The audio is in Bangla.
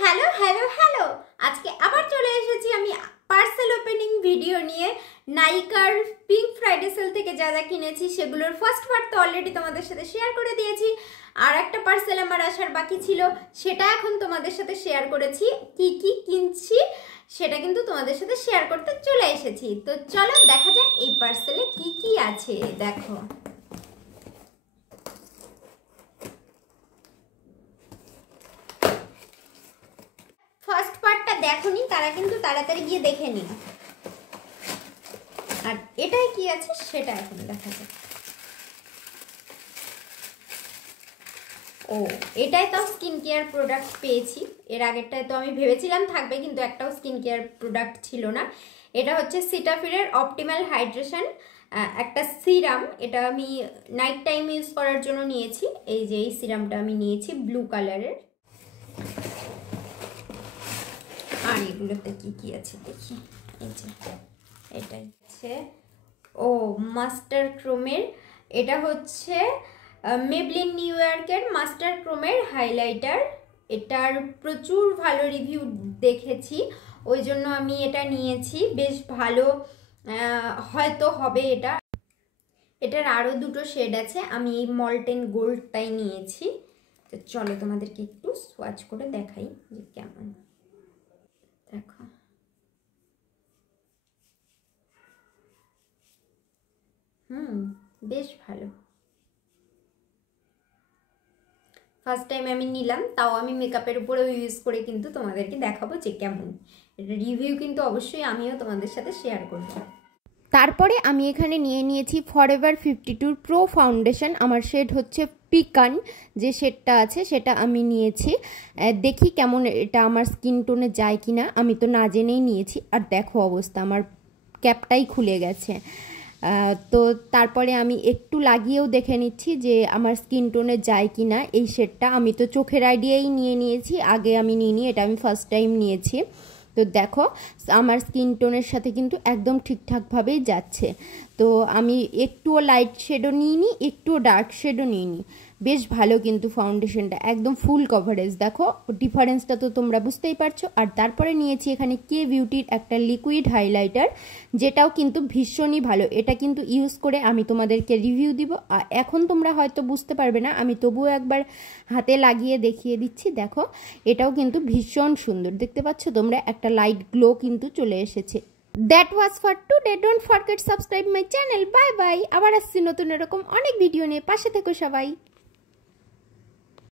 হ্যালো হ্যালো হ্যালো আজকে আবার চলে এসেছি আমি পার্সেল ওপেনিং ভিডিও নিয়ে। নাইকার পিঙ্ক ফ্রাইডে সেল থেকে যা যা কিনেছি সেগুলোর ফার্স্ট পার্ট তো অলরেডি তোমাদের সাথে শেয়ার করে দিয়েছি, আর একটা পার্সেল আমার আসার বাকি ছিল, সেটা এখন তোমাদের সাথে শেয়ার করেছি। কি কি কিনছি সেটা কিন্তু তোমাদের সাথে শেয়ার করতে চলে এসেছি। তো চলো দেখা যাক এই পার্সেলে কি কি আছে। দেখো, ফার্স্ট পার্টটা দেখোনি তারা কিন্তু তাড়াতাড়ি গিয়ে দেখে নিন, আর এটাই কি আছে সেটা এখন দেখা যাক। ও, এটাই তো স্কিন কেয়ার প্রোডাক্ট পেয়েছি। এর আগেরটায় তো আমি ভেবেছিলাম থাকবে, কিন্তু একটাও স্কিন কেয়ার প্রোডাক্ট ছিল না। এটা হচ্ছে সিটাফিরের অপটিমাল হাইড্রেশন একটা সিরাম। এটা আমি নাইট টাইম ইউজ করার জন্য নিয়েছি। এই যে এই সিরামটা আমি নিয়েছি ব্লু কালারের। আর এগুলোতে কি কি আছে দেখি। এই যে এটাই হচ্ছে ও মাস্টার ক্রোমের, এটা হচ্ছে মেবলিন নিউ ইয়র্কের মাস্টার ক্রোমের হাইলাইটার। এটার প্রচুর ভালো রিভিউ দেখেছি, ওই জন্য আমি এটা নিয়েছি। বেশ ভালো হয়তো হবে এটা। এটার আরও দুটো শেড আছে, আমি এই মল্টেন গোল্ডটাই নিয়েছি। তো চলো তোমাদেরকে একটু সোয়াচ করে দেখাই যে কেমন। দেখো, বেশ ভালো। ফার্স্ট টাইম আমি নিলাম, তাও আমি মেকআপের উপরেও ইউজ করে কিন্তু তোমাদেরকে দেখাবো যে কেমন। রিভিউ কিন্তু অবশ্যই আমিও তোমাদের সাথে শেয়ার করব। তারপরে আমি এখানে নিয়ে নিয়েছি ফরএভার 52 প্রো ফাউন্ডেশন। আমার শেড হচ্ছে পিকান, যে শেডটা আছে সেটা আমি নিয়েছি। দেখি কেমন এটা আমার স্কিন টোনে যায় কিনা। আমি তো না জেনেই নিয়েছি, আর দেখো অবস্থা, আমার ক্যাপটাই খুলে গেছে। তো তারপরে আমি একটু লাগিয়েও দেখে নিচ্ছি যে আমার স্কিন টোনে যায় কিনা এই শেডটা। আমি তো চোখের আইডিয়াই নিয়ে নিয়েছি, আগে আমি নিইনি, এটা আমি ফার্স্ট টাইম নিয়েছি। তো দেখো আমার স্কিন টোনের সাথে কিন্তু একদম ঠিকঠাকভাবেই যাচ্ছে। তো আমি একটুও লাইট শেডও নিইনি, একটুও ডার্ক শেডও নিইনি। বেশ ভালো কিন্তু ফাউন্ডেশনটা, একদম ফুল কভারেজ। দেখো ডিফারেন্সটা তো তোমরা বুঝতেই পারছো। আর তারপরে নিয়েছি এখানে কে বিউটির একটা লিকুইড হাইলাইটার, যেটাও কিন্তু ভীষণই ভালো। এটা কিন্তু ইউজ করে আমি তোমাদেরকে রিভিউ দিব। এখন তোমরা হয়তো বুঝতে পারবে না, আমি তবুও একবার হাতে লাগিয়ে দেখিয়ে দিচ্ছি। দেখো এটাও কিন্তু ভীষণ সুন্দর, দেখতে পাচ্ছ তোমরা, একটা লাইট গ্লো কিন্তু চলে এসেছে। That was for today. Don't forget subscribe my channel. Bye bye. আবার আসছি নতুন এরকম অনেক ভিডিও নিয়ে, পাশে থেকো সবাই।